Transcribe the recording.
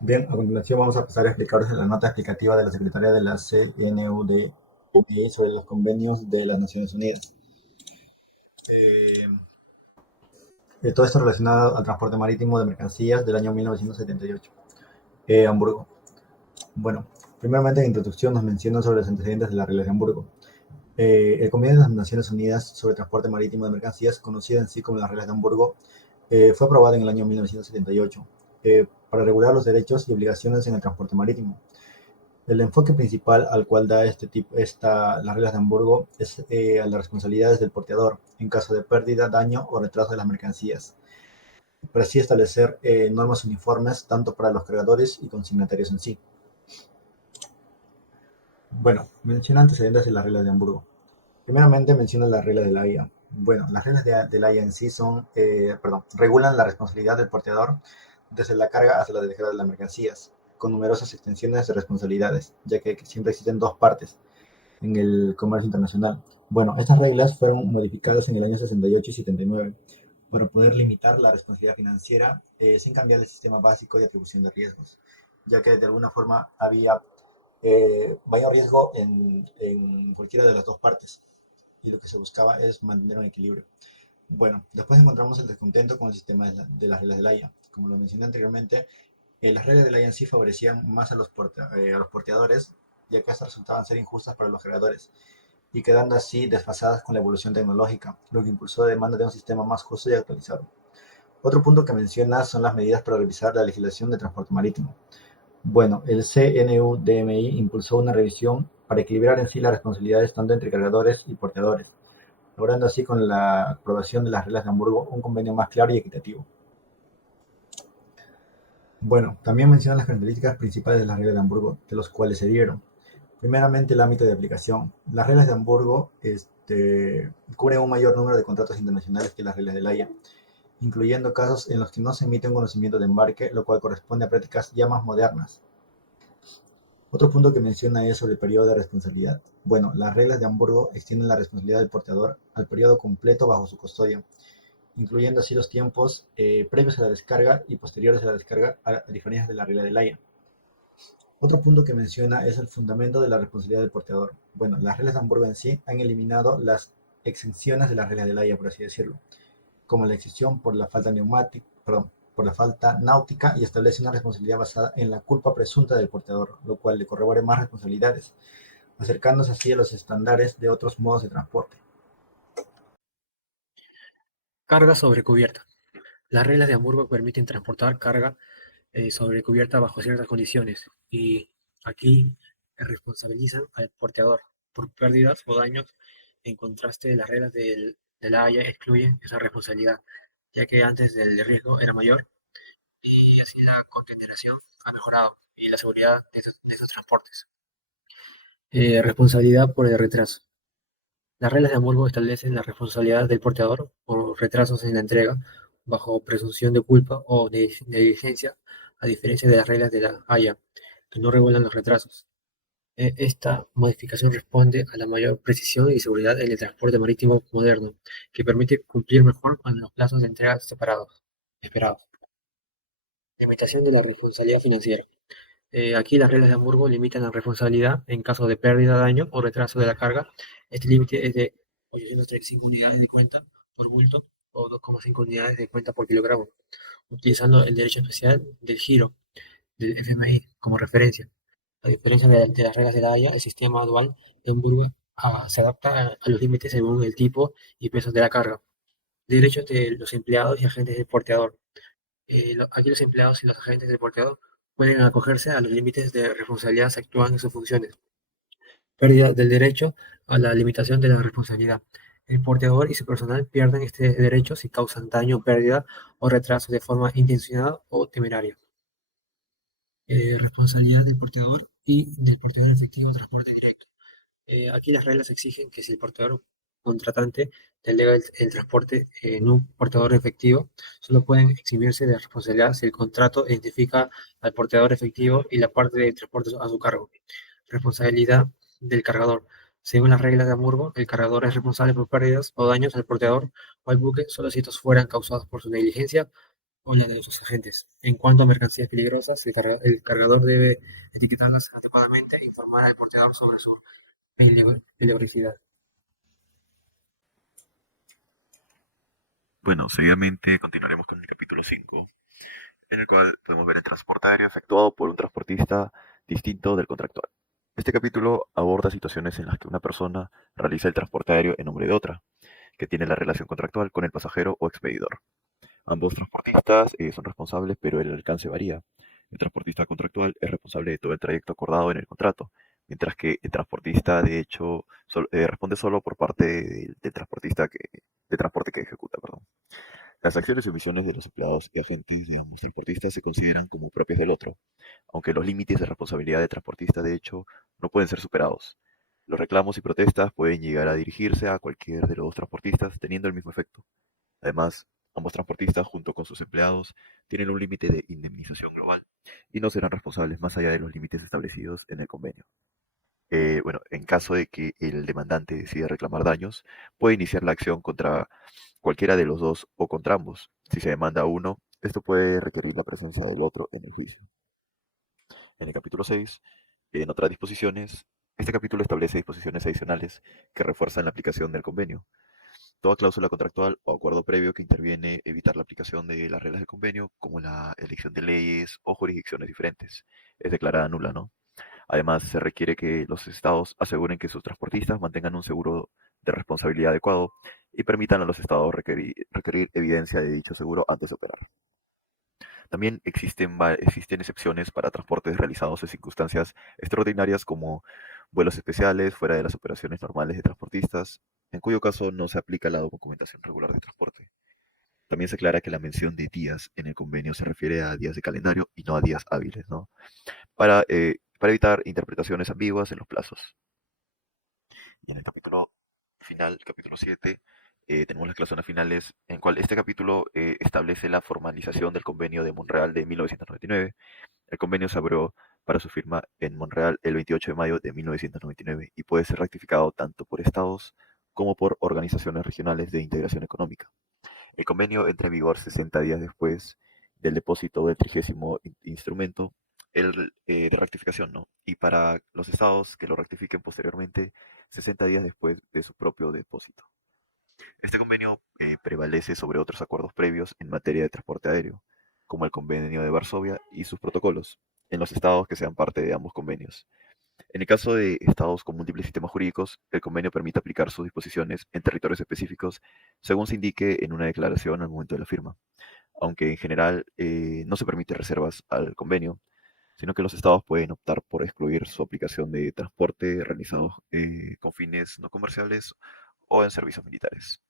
Bien, a continuación vamos a pasar a explicaros la nota explicativa de la Secretaría de la CNUDMI sobre los convenios de las Naciones Unidas. Eh, Todo esto relacionado al transporte marítimo de mercancías del año 1978. Hamburgo. Bueno, primeramente en introducción nos mencionan sobre los antecedentes de las reglas de Hamburgo. El Convenio de las Naciones Unidas sobre Transporte Marítimo de Mercancías, conocida en sí como las reglas de Hamburgo, fue aprobada en el año 1978 para regular los derechos y obligaciones en el transporte marítimo. El enfoque principal al cual da las reglas de Hamburgo es a las responsabilidades del porteador en caso de pérdida, daño o retraso de las mercancías, para así establecer normas uniformes tanto para los cargadores y consignatarios en sí. Bueno, menciona antecedentes de las reglas de Hamburgo. Primeramente menciona las reglas de la Haya. Bueno, las reglas de la Haya en sí regulan la responsabilidad del porteador desde la carga hasta la dejada de las mercancías, con numerosas extensiones de responsabilidades, ya que siempre existen dos partes en el comercio internacional. Bueno, estas reglas fueron modificadas en el año 68 y 79 para poder limitar la responsabilidad financiera sin cambiar el sistema básico de atribución de riesgos, ya que de alguna forma había mayor riesgo en cualquiera de las dos partes y lo que se buscaba es mantener un equilibrio. Bueno, después encontramos el descontento con el sistema de las reglas de la Haya. Como lo mencioné anteriormente, las reglas de la Haya en sí favorecían más a los porteadores, ya que estas resultaban ser injustas para los cargadores y quedando así desfasadas con la evolución tecnológica, lo que impulsó la demanda de un sistema más justo y actualizado. Otro punto que menciona son las medidas para revisar la legislación de transporte marítimo. Bueno, el CNUDMI impulsó una revisión para equilibrar en sí las responsabilidades tanto entre cargadores y porteadores, logrando así con la aprobación de las reglas de Hamburgo un convenio más claro y equitativo. Bueno, también menciona las características principales de las reglas de Hamburgo, de los cuales se dieron. Primeramente, el ámbito de aplicación. Las reglas de Hamburgo cubren un mayor número de contratos internacionales que las reglas de la Haya, incluyendo casos en los que no se emite un conocimiento de embarque, lo cual corresponde a prácticas ya más modernas. Otro punto que menciona es sobre el periodo de responsabilidad. Bueno, las reglas de Hamburgo extienden la responsabilidad del porteador al periodo completo bajo su custodia, incluyendo así los tiempos previos a la descarga y posteriores a la descarga, a diferencia de la regla de la Haya. Otro punto que menciona es el fundamento de la responsabilidad del porteador. Bueno, las reglas de Hamburgo en sí han eliminado las exenciones de la regla de la Haya, por así decirlo, como la excepción por la falta por la falta náutica y establece una responsabilidad basada en la culpa presunta del porteador, lo cual le corrobore más responsabilidades, acercándose así a los estándares de otros modos de transporte. Carga sobre cubierta. Las reglas de Hamburgo permiten transportar carga sobre cubierta bajo ciertas condiciones y aquí responsabilizan al porteador por pérdidas o daños. En contraste, las reglas de la Haya excluyen esa responsabilidad, ya que antes el riesgo era mayor y así la contaminación ha mejorado y la seguridad de estos transportes. Responsabilidad por el retraso. Las reglas de Hamburgo establecen la responsabilidad del porteador por retrasos en la entrega bajo presunción de culpa o de negligencia, a diferencia de las reglas de la Haya, que no regulan los retrasos. Esta modificación responde a la mayor precisión y seguridad en el transporte marítimo moderno, que permite cumplir mejor con los plazos de entrega esperados. Limitación de la responsabilidad financiera. Aquí las reglas de Hamburgo limitan la responsabilidad en caso de pérdida, daño o retraso de la carga. Este límite es de 835 unidades de cuenta por bulto o 2,5 unidades de cuenta por kilogramo, utilizando el derecho especial del giro del FMI como referencia. A diferencia de las reglas de la Haya, el sistema dual de Hamburgo se adapta a los límites según el tipo y peso de la carga. Derechos de los empleados y agentes del porteador. Aquí los empleados y los agentes del porteador pueden acogerse a los límites de responsabilidad si actúan en sus funciones. Pérdida del derecho a la limitación de la responsabilidad. El porteador y su personal pierden este derecho si causan daño, pérdida o retraso de forma intencionada o temeraria. Responsabilidad del porteador y del porteador efectivo de transporte directo. Aquí las reglas exigen que si el portador contratante delega el transporte en un portador efectivo, solo pueden eximirse de responsabilidad si el contrato identifica al portador efectivo y la parte de transporte a su cargo. Responsabilidad del cargador. Según las reglas de Hamburgo, el cargador es responsable por pérdidas o daños al portador o al buque solo si estos fueran causados por su negligencia o la de sus agentes. En cuanto a mercancías peligrosas, el cargador debe etiquetarlas adecuadamente e informar al porteador sobre su peligrosidad. Bueno, seguidamente continuaremos con el capítulo 5, en el cual podemos ver el transporte aéreo efectuado por un transportista distinto del contractual. Este capítulo aborda situaciones en las que una persona realiza el transporte aéreo en nombre de otra, que tiene la relación contractual con el pasajero o expedidor. Ambos transportistas son responsables, pero el alcance varía. El transportista contractual es responsable de todo el trayecto acordado en el contrato, mientras que el transportista, de hecho, responde solo por parte del transportista de transporte que ejecuta, perdón. Las acciones y omisiones de los empleados y agentes de ambos transportistas se consideran como propias del otro, aunque los límites de responsabilidad del transportista, de hecho, no pueden ser superados. Los reclamos y protestas pueden llegar a dirigirse a cualquier de los dos transportistas teniendo el mismo efecto. Además, ambos transportistas, junto con sus empleados, tienen un límite de indemnización global y no serán responsables más allá de los límites establecidos en el convenio. Bueno, en caso de que el demandante decida reclamar daños, puede iniciar la acción contra cualquiera de los dos o contra ambos. Si se demanda a uno, esto puede requerir la presencia del otro en el juicio. En el capítulo 6, en otras disposiciones, este capítulo establece disposiciones adicionales que refuerzan la aplicación del convenio. Toda cláusula contractual o acuerdo previo que interviene evitar la aplicación de las reglas del convenio, como la elección de leyes o jurisdicciones diferentes, es declarada nula, ¿no? Además, se requiere que los estados aseguren que sus transportistas mantengan un seguro de responsabilidad adecuado y permitan a los estados requerir evidencia de dicho seguro antes de operar. También existen excepciones para transportes realizados en circunstancias extraordinarias como vuelos especiales fuera de las operaciones normales de transportistas, en cuyo caso no se aplica la documentación regular de transporte. También se aclara que la mención de días en el convenio se refiere a días de calendario y no a días hábiles, ¿no? Para evitar interpretaciones ambiguas en los plazos. Y en el capítulo final, capítulo 7, tenemos las cláusulas finales, en cual este capítulo establece la formalización del convenio de Montreal de 1999. El convenio se abrió para su firma en Montreal el 28 de mayo de 1999 y puede ser ratificado tanto por estados como por organizaciones regionales de integración económica. El convenio entra en vigor 60 días después del depósito del 30º instrumento de rectificación, ¿no? Y para los estados que lo rectifiquen posteriormente, 60 días después de su propio depósito. Este convenio prevalece sobre otros acuerdos previos en materia de transporte aéreo, como el Convenio de Varsovia y sus protocolos, en los estados que sean parte de ambos convenios. En el caso de estados con múltiples sistemas jurídicos, el convenio permite aplicar sus disposiciones en territorios específicos según se indique en una declaración al momento de la firma, aunque en general no se permite reservas al convenio, sino que los estados pueden optar por excluir su aplicación de transporte realizado con fines no comerciales o en servicios militares.